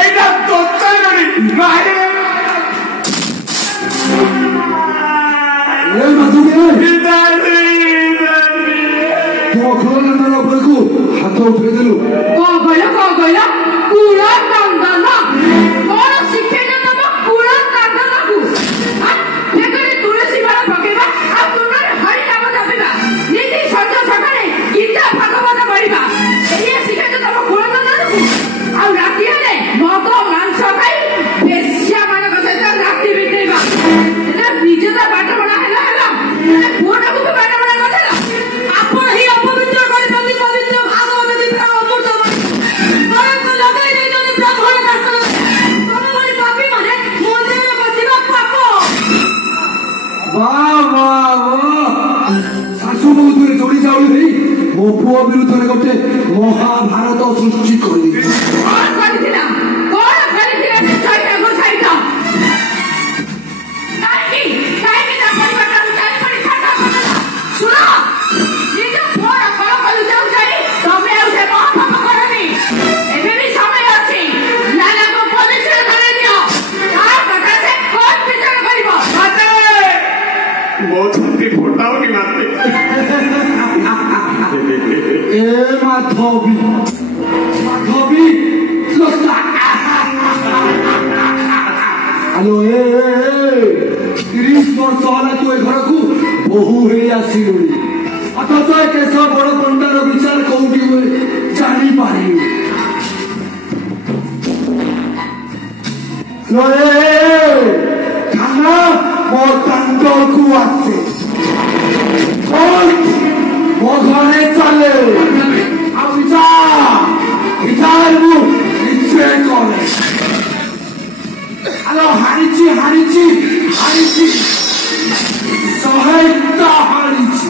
এইটা তোরটাই নড়ি বাইরে হাত উঠে দিল ମୋ ପୁଅ ବିରୁଦ୍ଧରେ ଗୋଟେ ମହାଭାରତ ସୃଷ୍ଟି କରିଦେଇଛି। Mathobby, hello, 30 ବର୍ଷ ହେଲା ତୁ ଏ ଘରକୁ ବୋହୂ ହେଇ ଆସିଲୁଣି ଅଥଚ କେଶ ବଡ ପଣ୍ଡାର ବିଚାର କୋଉଠି ହୁଏ ଜାଣିପାରିଲୁ। ଖାନା ମୋ ତାଣ୍ଡକୁ ଆସେ ମୋ ଘରେ ଚାଲେ ଆଉ ବିଚାରକୁ ନିଜେ କରେ। ଆଲୋ ହାରିଛି ସହାୟତା ହାରିଛି।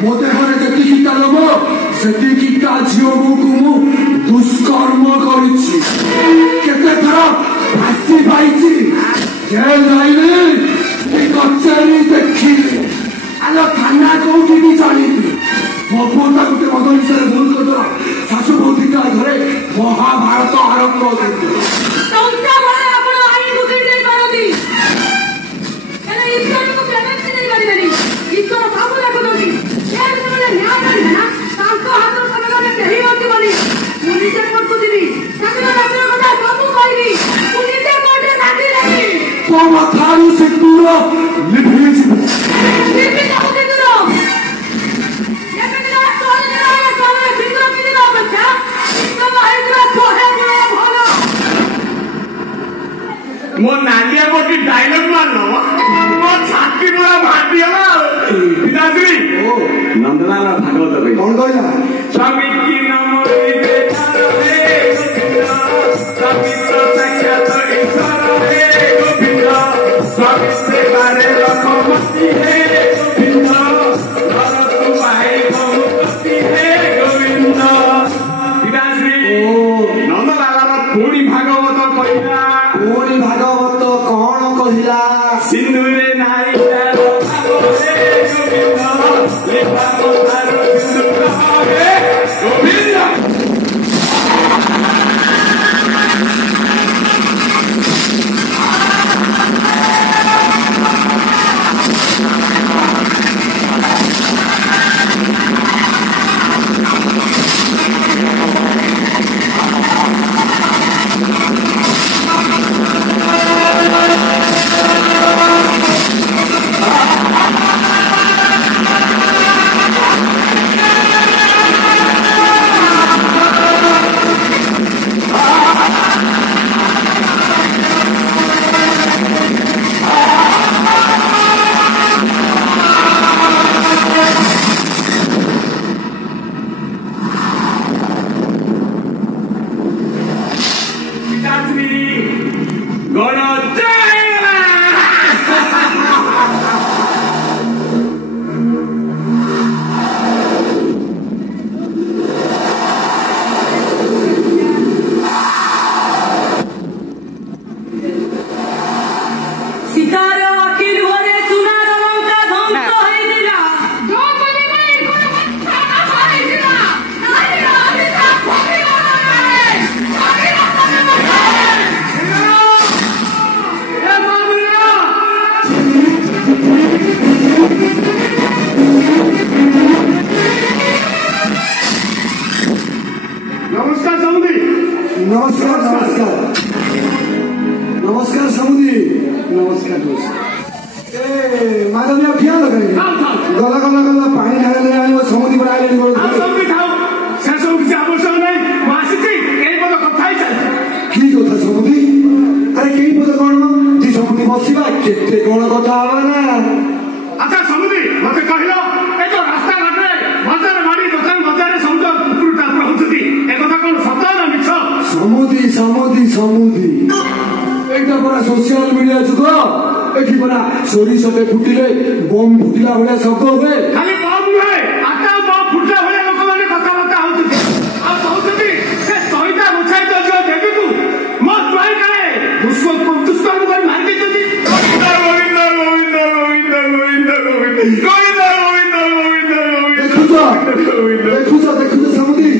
ମୋ ଦେହରେ ଯେତିକିଟା ଲୋକ ସେତିକିଟା ଝିଅ ବୋହୂକୁ ମୁଁ ଦୁଷ୍କର୍ମ କରିଛି। କେତେ ଥର ଫାଶୀ ପାଇଛି, ଜେଲ୍ ଯାଇନି, କଚେରୀ ଦେଖିଲି। ଆଲୋ ଥାନା କୋଉଠି ବି ଜାଣିନି। ମୋ ପୁଅଟା ଗୋଟେ ମଦ ବିଷୟରେ ଭୁଲ କରିଦେଲା, ଶାଶୁ ବୋହୂ ଦିଟା ଘରେ ମହାଭାରତ ଆରମ୍ଭ କରିଦେଲା। ଥାରୁ ସେ ଦୂର ଲିଭିଯିବ। ମୋ ନାଲିଆ ଗୋଟି ଡାଇଲଗ ମାରଲ ମୋ ଛାତି ପୁରା ଭାଟିଗଲା। ପିତାଶ୍ରୀ ନନ୍ଦଲାଲ ଭାଗବତ କଣ କହିଲା? ସ୍ୱାମୀ କି ନାମ ସବିତ୍ର ସାକ୍ଷାତ ଈଶ୍ୱର ହେ ଗୋବିନ୍ଦ, ସ୍ୱାମୀ ସେବାରେ ରଖମତି ହେ ଗୋବିନ୍ଦ, ଘର ତୁମାଇ ବହୁମତି ହେ ଗୋବିନ୍ଦ। ପିତାଶ୍ରୀ ନନ୍ଦଲାଲର ପୁଣି ଭାଗବତ କହିଲା। ପୁଣି ଭାଗବତ କଣ କହିଲା? ସିନ୍ଧୁରେ ନାରୀ ଗୋବିନ୍ଦ ଲେଖା କଥାରୁ ସିନ୍ଧୁ ହେ ଗୋବିନ୍ଦ। नमस्कार नमस्कार नमस्कार समुदी नमस्कार माधव ठिया लगे गला गला गला पानी खाने आए समुदी बनाए समुदी खाओ से सब किसी आवश्यक नहीं आसी कई पद कथा कि कथा समुदी अरे कई पद कौन जी समुदी बसवा केते कौन कथा ना अच्छा समुदी मत कहलो ए जो रास्ता घाटे बाजार बाड़ी दुकान बाजार समुद्र कुकुर टापर होती ए कथा कौन सत ना मिछ समुदी समुदी समुदी एक बड़ा सोशल मीडिया जुग एठी बड़ा सोरिसते फुटिले बम फुटिला भलिया शब्द हुए खाली बम नुहे आटा बम फुटिला भलिया लोक माने कथाबार्ता होती आ कहते से सहिता मुछाई तो जो देवी को मत ट्राई करे दुष्को को दुष्कर्म कर मार के जदी गोविंद गोविंद गोविंद गोविंद गोविंद देखुछ समुदी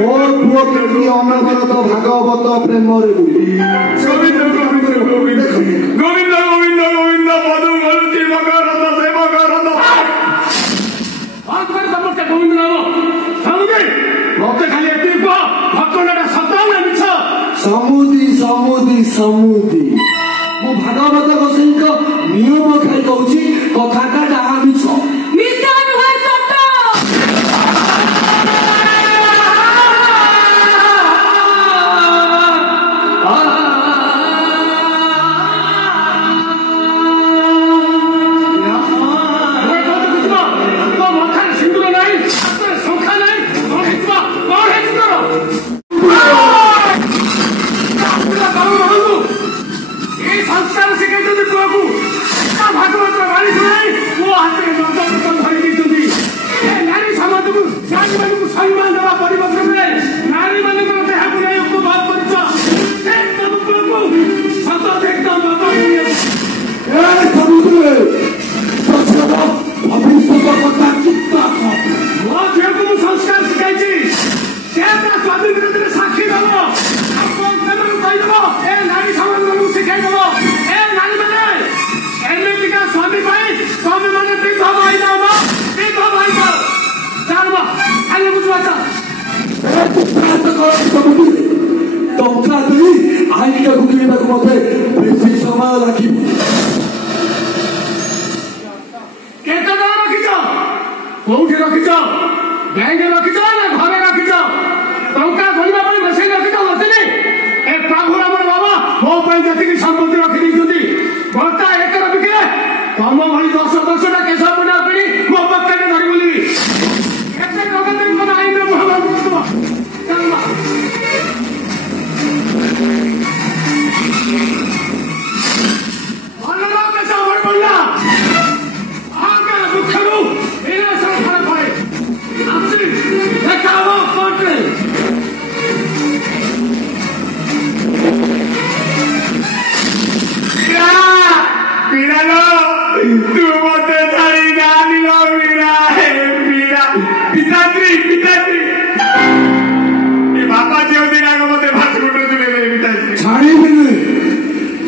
मोर पुओ केतुली अनवरत भागवत प्रेम रे बुली गोविंद गोविंद गोविंद गोविंद गोविंद मधु मरुति मकरंद सेवकरंद आत्मा समस्त गोविंद नाम समुदी मते खाली एति को भक्तनटा सत ना मिछ समुदी समुदी समुदी मो भागवत गोसाईक नियम खाई कहूची कथाटा जाहा मिछ मिथ्या नुहे सत टंका दे आईटा गुकिबा मते बेसी समय लागिब केते दाम रखिछ कोउठी रखिछ बैंक रखिछ ना घरे रखिछ टंका धरिबा पई मशीन रखिछ मशीन ए प्रभु हमर बाबा मो पई जति संपत्ति रखि दिसुती बता एकर बिकले तम भली 10 टा केसा बना पड़ी मो पक्का धरि बोली केते टंका दे मन आइन बाबा चलवा Allah ka sabar bolla aga bukharu ila sarfar pare apni dekavo kote mira lo tu mote chari nani lo mira pitatri e baba jeo din ago mote bhat gutre dile pitatri छाड़ी बिनु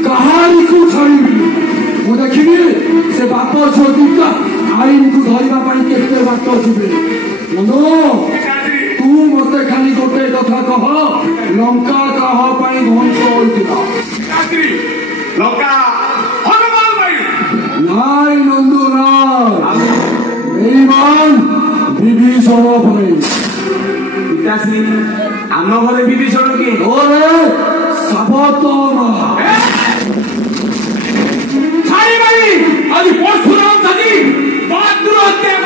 कहानी को छाड़ी बिनु मु देखिबी से बाप छोटीका आईन को धरिबा पई केते बात जिबे मनो तू मते खाली गोटे कथा कह लंका कह पई ध्वंस होइतिला पिताश्री लंका हनुमान भाई नाई नंदू नाय बेईमान विभीषण भाई पिताश्री आम घरे विभीषण के ओरे सबतमा छाड़ी भाई आज परशुराम थकी बहादुर हत्या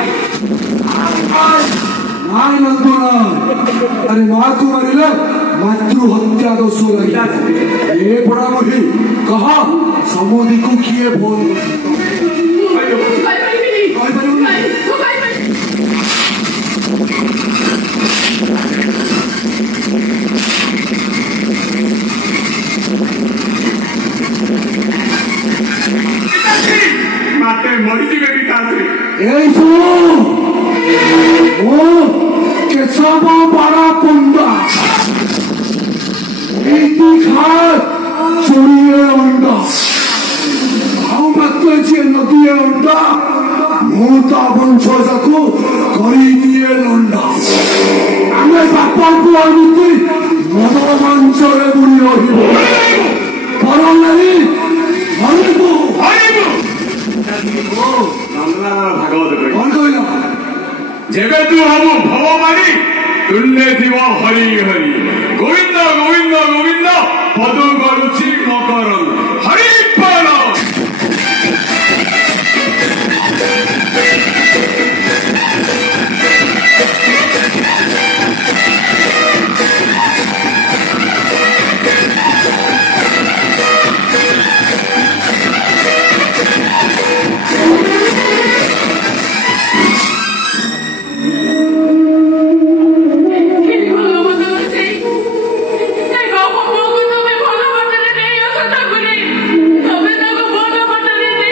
नाय नंदू नाय अरे माँ को मारिले मातृ हत्या दोष लगी ये बड़ा मही कहा समुदी को किए बोल माते मरी जीवे पिताश्री এই শুনো ও কেশব পাড়া কুন্ডা এইটি খাট চড়িয়ে অন্ডা আউ মাত্র যে নদী অন্ডা মোটা বংশজাকু করি দিয়ে লন্ডা আমি বাপাকে আনিতে মনোরঞ্জন ଅଞ୍ଚଳରେ ବୁଡ଼ି ରହିବ ବରଂ ନାହିଁ ହରିବ ଭାଗବତ କଣ କହିଲ ଯେବେ ତୁ ହବୁ ଭବ ମାରି ତୁଣ୍ଡେ ଥିବ ହରି ହରି ଗୋବିନ୍ଦ ଗୋବିନ୍ଦ ଗୋବିନ୍ଦ ପଦୁ କରୁଛି ମକରନ୍ଦ